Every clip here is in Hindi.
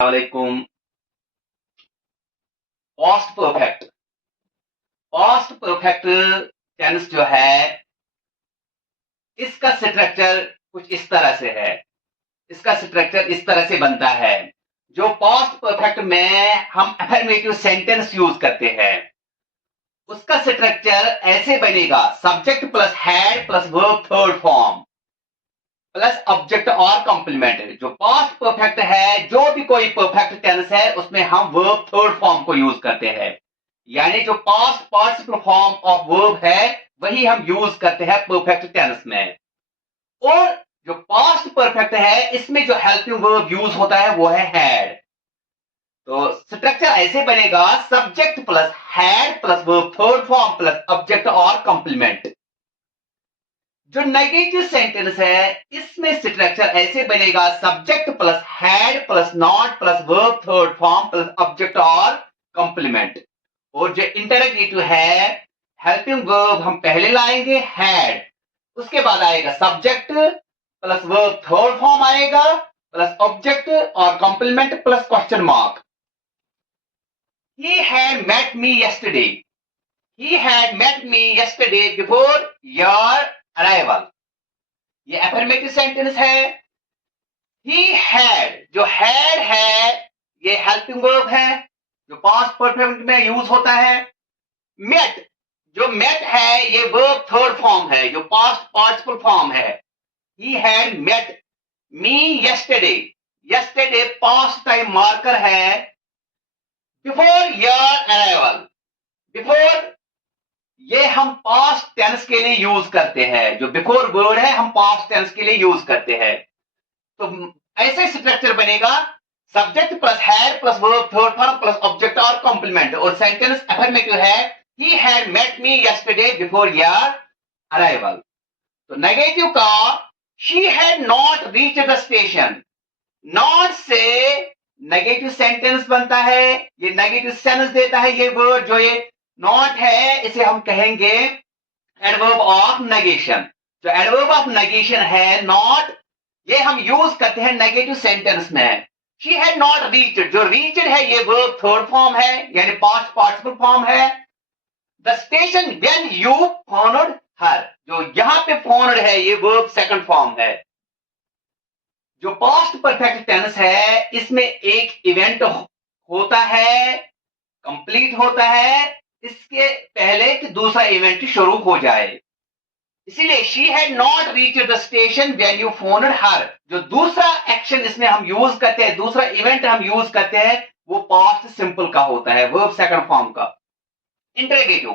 वालेकुम। पास्ट परफेक्ट टेंस जो है, इसका स्ट्रक्चर कुछ इस तरह से है। इसका स्ट्रक्चर इस तरह से बनता है। जो पास्ट परफेक्ट में हम अफर्मेटिव सेंटेंस यूज करते हैं, उसका स्ट्रक्चर ऐसे बनेगा: subject plus had plus verb third form plus object और कॉम्प्लीमेंट। जो पास्ट परफेक्ट है, जो भी कोई परफेक्ट टेंस है, उसमें हम वर्ब थर्ड फॉर्म को यूज करते हैं। यानी जो past participle form of verb है, वही हम यूज करते हैं परफेक्ट टेंस में। और जो पास्ट परफेक्ट है, इसमें जो हेल्पिंग वर्ब यूज होता है वो है हैड। तो स्ट्रक्चर ऐसे बनेगा: subject plus had plus verb third form plus object और कॉम्प्लीमेंट। जो नेगेटिव सेंटेंस है, इसमें स्ट्रक्चर ऐसे बनेगा: subject plus had plus not plus verb third form plus object और कॉम्प्लीमेंट। और जो इंटरोगेटिव है, हेल्पिंग वर्ब हम पहले लाएंगे हैड, उसके बाद आएगा subject plus verb third form आएगा प्लस ऑब्जेक्ट और complement plus question mark. He had met me yesterday. He had met me yesterday before your arrival. ये अफर्मेटिव सेंटेंस है। ही हैड, जो हैड है, ये हेल्पिंग वर्ब है जो पास्ट परफेक्ट में यूज होता है। मेट, जो मेट है, ये वर्ब थर्ड फॉर्म है जो पास्ट पार्टिसिपल फॉर्म है। He had met me yesterday. Yesterday past time marker है। बिफोर योर अराइवल, बिफोर ये हम पास्ट टेंस के लिए यूज करते हैं। जो बिफोर वर्ड है, हम पास्ट टेंस के लिए यूज करते हैं। तो ऐसे स्ट्रक्चर बनेगा: subject plus had plus verb third form plus object और कॉम्प्लीमेंट। और सेंटेंस अफर्मेटिव है: he had met me yesterday before your arrival. तो नेगेटिव का, she had not reached the station. Not से नेगेटिव सेंटेंस बनता है। ये नेगेटिव सेंस देता है। ये वर्ड जो ये नॉट है, इसे हम कहेंगे एडवर्ब ऑफ नेगेशन। जो एडवर्ब ऑफ नेगेशन है नॉट, ये हम यूज करते हैं नेगेटिव सेंटेंस में। शी हैड नॉट रीच्ड, जो रीच्ड है ये वर्ब थर्ड फॉर्म है, यानी पास्ट पार्टिसिपल फॉर्म है। The station when you found her, जो यहां पे फाउंड है, ये वर्ब सेकंड फॉर्म है। जो पास्ट परफेक्ट टेंस है, इसमें एक इवेंट होता है, कंप्लीट होता है, इसके पहले कि दूसरा इवेंट शुरू हो जाए। इसीलिए she had not reached the station when you phoned her. जो दूसरा एक्शन इसमें हम यूज करते हैं, दूसरा इवेंट हम यूज करते हैं, वो पास्ट सिंपल का होता है, वर्ब सेकंड फॉर्म का। Interrogative,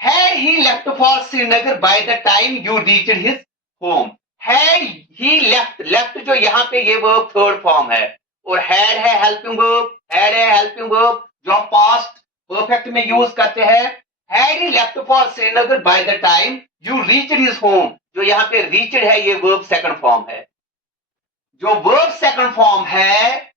had he left for Srinagar by the time you reached his home. Had he left, left जो यहाँ पे ये वर्ब थर्ड फॉर्म है, और हैड है हेल्पिंग वर्ब, हैड है हेल्पिंग वर्ब जो हम पास्ट परफेक्ट में यूज करते हैं। Had he left for Srinagar by the time you reached his home, जो यहाँ पे रीच्ड है, ये वर्ब सेकंड फॉर्म है। जो वर्ब सेकंड फॉर्म है,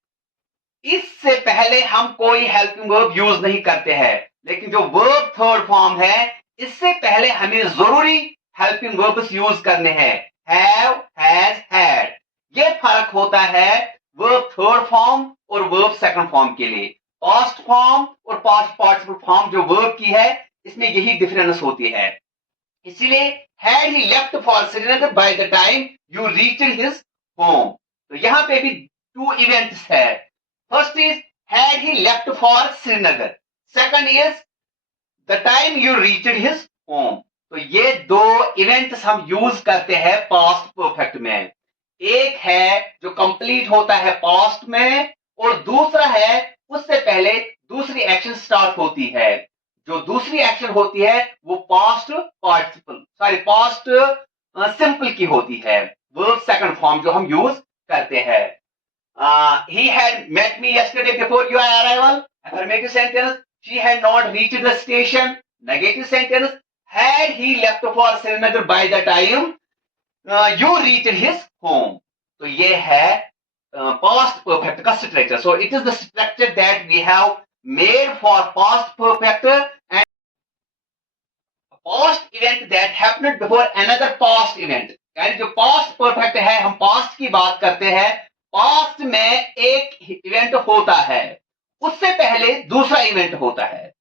इससे पहले हम कोई हेल्पिंग वर्ब यूज नहीं करते हैं। लेकिन जो वर्ब थर्ड फॉर्म है, इससे पहले हमें जरूरी हेल्पिंग वर्ब्स यूज करने हैं: हैव, हैज, हैड। ये फर्क होता है वर्ब थर्ड फॉर्म और वर्ब सेकंड फॉर्म के लिए। पास्ट फॉर्म और पास्ट पार्टिसिपल फॉर्म जो वर्ब की है, इसमें यही डिफरेंस होती है। इसीलिए had he left for Srinagar by the time you reached his home. तो यहां पे भी टू इवेंट्स है। First is had he left for Srinagar, second is the time you reached his home. तो ये दो इवेंट्स हम यूज करते हैं पास्ट परफेक्ट में। एक है जो कंप्लीट होता है पास्ट में, और दूसरा है उससे पहले दूसरी एक्शन स्टार्ट होती है। जो दूसरी एक्शन होती है वो past participle, sorry past simple की होती है, वर्ब सेकंड फॉर्म जो हम यूज करते हैं। He had met me yesterday before your arrival. Affirmative sentence. She had not reached the station. Negative sentence. Had he left for Srinagar by the time you reached his home. तो ये है past perfect का structure. So it is the structure that we have made for past perfect and past event that happened before another past event. यानी जो past perfect है, हम past की बात करते हैं, पास्ट में एक इवेंट होता है, उससे पहले दूसरा इवेंट होता है।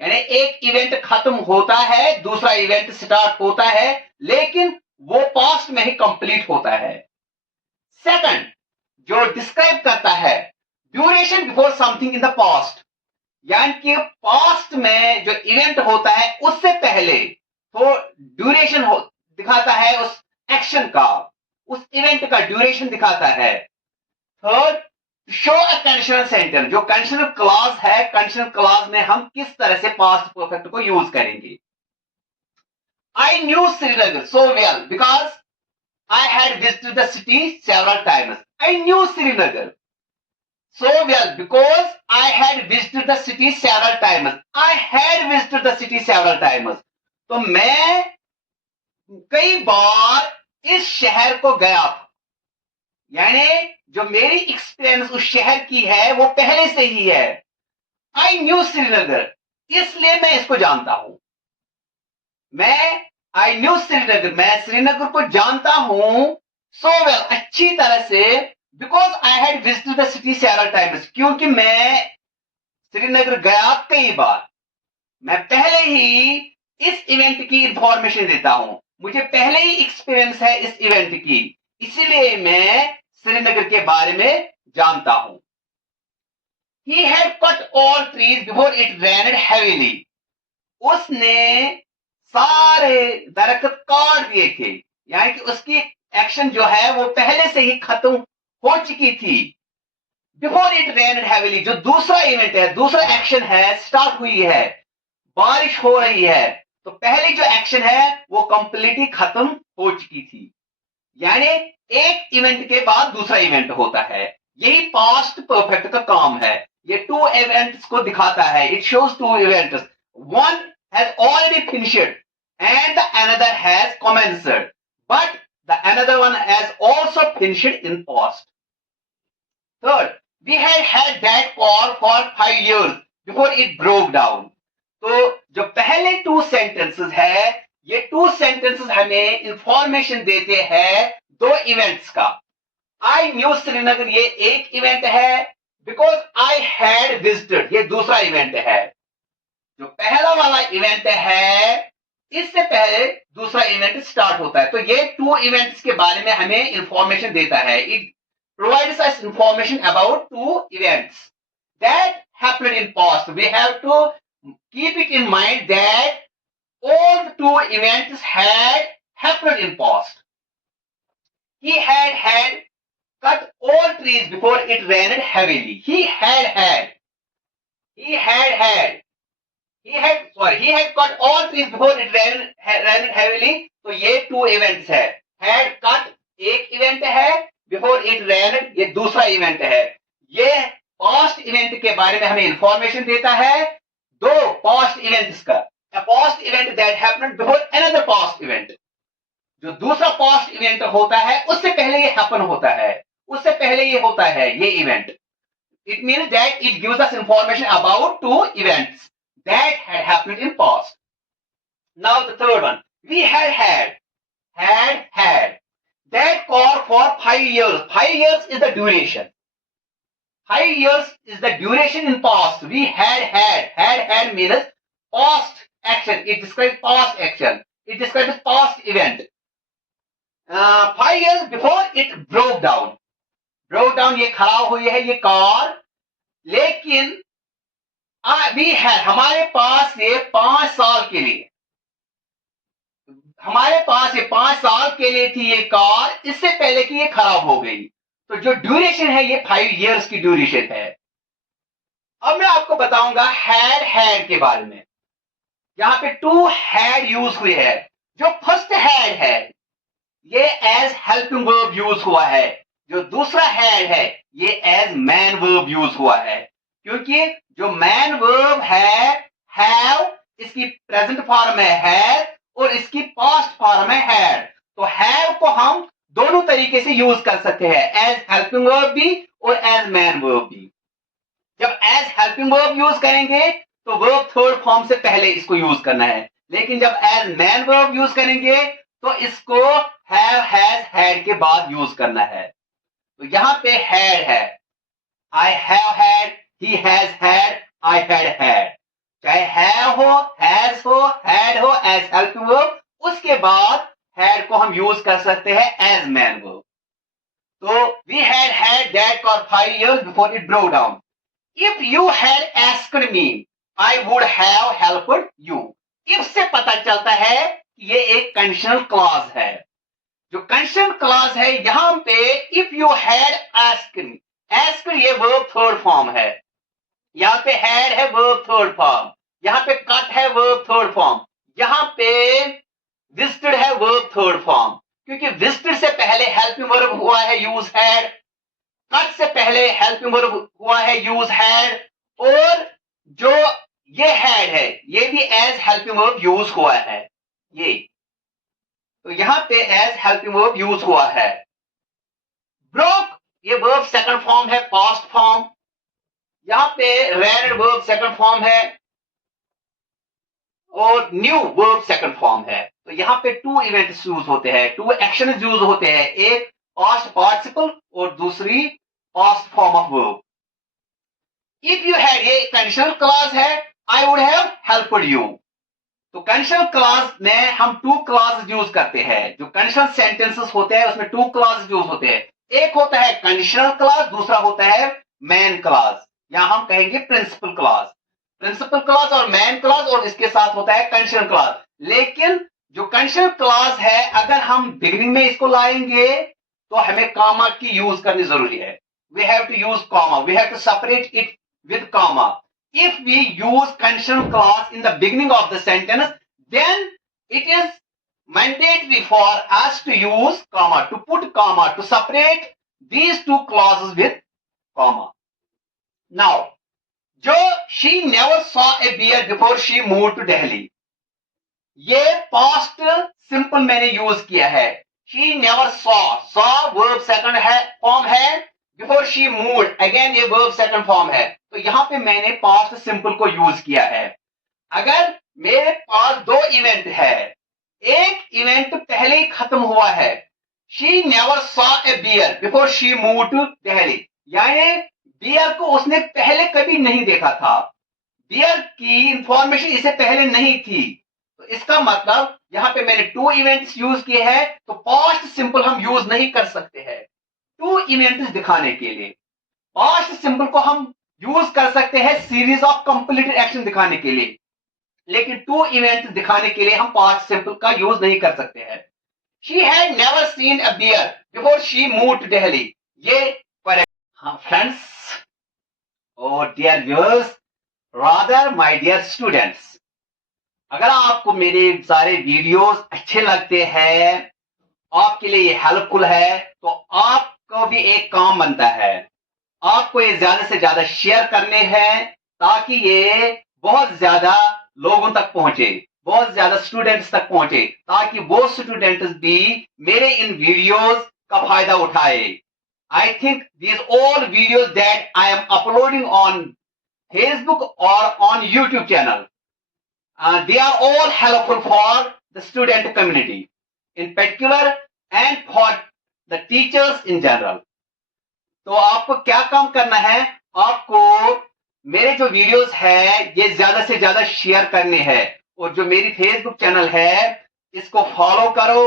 यानी एक इवेंट खत्म होता है, दूसरा इवेंट स्टार्ट होता है, लेकिन वो पास्ट में ही कंप्लीट होता है। सेकंड, जो डिस्क्राइब करता है duration before something in the past, यानी कि पास्ट में जो इवेंट होता है उससे पहले तो ड्यूरेशन दिखाता है उस एक्शन का, उस इवेंट का ड्यूरेशन दिखाता है। Third, show a conditional sentence, जो कंडीशनल क्लॉज है, कंडीशनल क्लॉज में हम किस तरह से पास्ट परफेक्ट को यूज करेंगे। I knew Srinagar so well because I had visited the city several times. I knew Srinagar so well because I had visited the city several times. I had visited the city several times. तो मैं कई बार इस शहर को गया था, यानी जो मेरी एक्सपीरियंस उस शहर की है वो पहले से ही है। आई न्यू श्रीनगर, इसलिए मैं इसको जानता हूं। आई न्यू श्रीनगर, मैं श्रीनगर को जानता हूं सो वेल, अच्छी तरह से, because I had visited the city several times, क्योंकि मैं श्रीनगर गया कई बार। मैं पहले ही इस इवेंट की इंफॉर्मेशन देता हूं, मुझे पहले ही एक्सपीरियंस है इस इवेंट की, इसीलिए मैं श्रीनगर के बारे में जानता हूं। He had cut all trees before it rained heavily. उसने सारे दरख्त काट दिए थे, यानी कि उसकी एक्शन जो है वो पहले से ही खत्म हो चुकी थी। बिफोर इट रेन्ड हेवीली, जो दूसरा इवेंट है, दूसरा एक्शन है, स्टार्ट हुई है, बारिश हो रही है, तो पहली जो एक्शन है वो कंप्लीटली खत्म हो चुकी थी। यानी एक इवेंट के बाद दूसरा इवेंट होता है, यही पास्ट परफेक्ट का काम है। ये टू इवेंट्स को दिखाता है, it shows two events, one has already finished and the another has commenced, but the another one has also finished in past. Third, we had that car for 5 years before it broke down. तो जो पहले टू सेंटेंसेस है, ये टू सेंटेंसेस हमें इंफॉर्मेशन देते हैं दो इवेंट्स का। आई न्यू श्रीनगर, ये एक इवेंट है, बिकॉज आई हैड विजिटेड, ये दूसरा इवेंट है। जो पहला वाला इवेंट है, इससे पहले दूसरा इवेंट स्टार्ट होता है, तो ये टू इवेंट्स के बारे में हमें इंफॉर्मेशन देता है। It provides us information about two events that happened in past. We have to keep it in mind that all two events had happened in past. He had cut all trees before it rained heavily. He had cut all trees before it rained heavily. तो ये टू इवेंट्स है। had cut एक इवेंट है, before it rained ये दूसरा इवेंट है। ये पास्ट इवेंट के बारे में हमें इंफॉर्मेशन देता है दो पास्ट इवेंट्स का। A past event that happened before another past event. जो दूसरा पास्ट इवेंट होता है उससे पहले ये हैपन होता है, उससे पहले ये होता है ये event. It means that it gives us information about two events that had happened in past. Now the third one, we had that car for 5 years. 5 years is the duration. 5 years is the duration in past. We had means past action. It describes past action. It describes past event. 5 years before it broke down. Broke down ये खराब हुई है ये कार, लेकिन we had, हमारे पास ये 5 साल के लिए, हमारे पास ये 5 साल के लिए थी ये कार, इससे पहले कि ये खराब हो गई। तो जो ड्यूरेशन है ये 5 years की ड्यूरेशन है। अब मैं आपको बताऊंगा had के बारे में। यहां पे टू हैड यूज हुई है। जो फर्स्ट हैड है ये एज हेल्पिंग वर्ब यूज हुआ है, जो दूसरा हैड है ये एज मैन वर्ब यूज हुआ है, क्योंकि जो मैन वर्ब है हैव, इसकी प्रेजेंट फॉर्म में हैज और इसकी पास्ट फॉर्म में हैड। तो हैव को हम दोनों तरीके से यूज कर सकते हैं, एज हेल्पिंग वर्ब भी और एज मैन वर्ब भी। जब एज हेल्पिंग वर्ब यूज करेंगे तो वर्ब थर्ड फॉर्म से पहले इसको यूज करना है, लेकिन जब एज मैन वर्ब यूज करेंगे तो इसको हैव हैज हैड के बाद यूज करना है। तो यहां पे हैड है, I have had, he has had, I had had. चाहे हैव हो, हैज हो, हैड हो एज हेल्पिंग वर्ब, उसके बाद हैड को हम यूज कर सकते हैं एज मैन वर्ब। तो we had that car 5 years before it broke down. If you had asked me, I would have helped you. If से पता चलता है कि ये एक कंडीशनल क्लॉज है। जो कंडीशनल क्लॉज है यहां पे if you had asked me, asked ये वर्ब थर्ड फॉर्म है, यहां पे हैड है वर्ब थर्ड फॉर्म, यहां पे कट है वर्ब थर्ड फॉर्म, यहां पे विजिटेड है वर्ब थर्ड फॉर्म। क्योंकि विजिटेड से पहले हेल्पिंग वर्ब हुआ है यूज हैड, कट से पहले हेल्पिंग वर्ब हुआ है यूज हैड, और जो ये हैड है ये भी एज हेल्पिंग वर्ब यूज हुआ है। ये तो यहां पे एज हेल्पिंग वर्ब यूज हुआ है। ब्रोक ये वर्ब सेकंड फॉर्म है, पास्ट फॉर्म। यहां पे रेड वर्ब सेकंड फॉर्म है और न्यू वर्ब सेकंड फॉर्म है। तो यहां पे टू इवेंट्स यूज होते हैं, टू एक्शंस यूज होते हैं, एक पास्ट पार्टिसिपल और दूसरी past form of verb. If you had ये कंडीशनल क्लॉज है, I would have helped you. तो कंडीशनल क्लॉज में हम टू क्लॉज यूज करते हैं। जो कंडीशनल सेंटेंसेस होते हैं उसमें टू क्लॉज यूज होते हैं, एक होता है कंडीशनल क्लॉज, दूसरा होता है मैन क्लॉज, या हम कहेंगे प्रिंसिपल क्लॉज। प्रिंसिपल क्लॉज और मैन क्लॉज, और इसके साथ होता है कंडीशनल क्लॉज। लेकिन जो कंडीशनल क्लॉज है अगर हम बिगिनिंग में इसको लाएंगे तो हमें कॉमा की यूज करनी जरूरी है। We have to use comma, we have to separate it with comma. If we use conditional clause in the beginning of the sentence, then it is mandatory for us to use comma, to put comma, to separate these two clauses with comma. Now, जो she never saw a bear before she moved to Delhi, ये past simple मैंने यूज किया है। she never saw verb second है, form है, बिफोर शी मूव्ड अगेन ये वर्ब सेकंड फॉर्म है। तो यहां पे मैंने पास्ट सिंपल को यूज किया है। अगर मेरे पास दो इवेंट है, एक इवेंट पहले ही खत्म हुआ है, she never saw a bear before she moved to Delhi, यानी बियर को उसने पहले कभी नहीं देखा था, बियर की इंफॉर्मेशन इसे पहले नहीं थी। तो इसका मतलब यहां पे मैंने टू इवेंट्स यूज किए हैं, तो पास्ट सिंपल हम यूज नहीं कर सकते हैं टू इवेंट्स दिखाने के लिए। पास्ट सिंपल को हम यूज कर सकते हैं सीरीज ऑफ कंप्लीटेड एक्शन दिखाने के लिए, लेकिन टू इवेंट्स दिखाने के लिए हम पास्ट सिंपल का यूज नहीं कर सकते हैं। She had never seen a bear before she moved to Delhi, ये पर हाँ फ्रेंड्स और dear viewers, rather my dear students, अगर आपको मेरे सारे वीडियोस अच्छे लगते हैं, आपके लिए ये हेल्पफुल है, तो आपको भी एक काम बनता है, आपको ये ज्यादा से ज्यादा शेयर करने हैं ताकि ये बहुत ज्यादा लोगों तक पहुंचे, बहुत ज्यादा स्टूडेंट्स तक पहुंचे, ताकि वो स्टूडेंट्स भी मेरे इन वीडियोस का फायदा उठाए। I think these all videos that I am uploading on Facebook और on YouTube channel, they are all helpful for the student community in particular and for the teachers in general. तो आपको क्या काम करना है, आपको मेरे जो वीडियोस है ये ज्यादा से ज्यादा शेयर करने हैं, और जो मेरी फेसबुक चैनल है इसको फॉलो करो।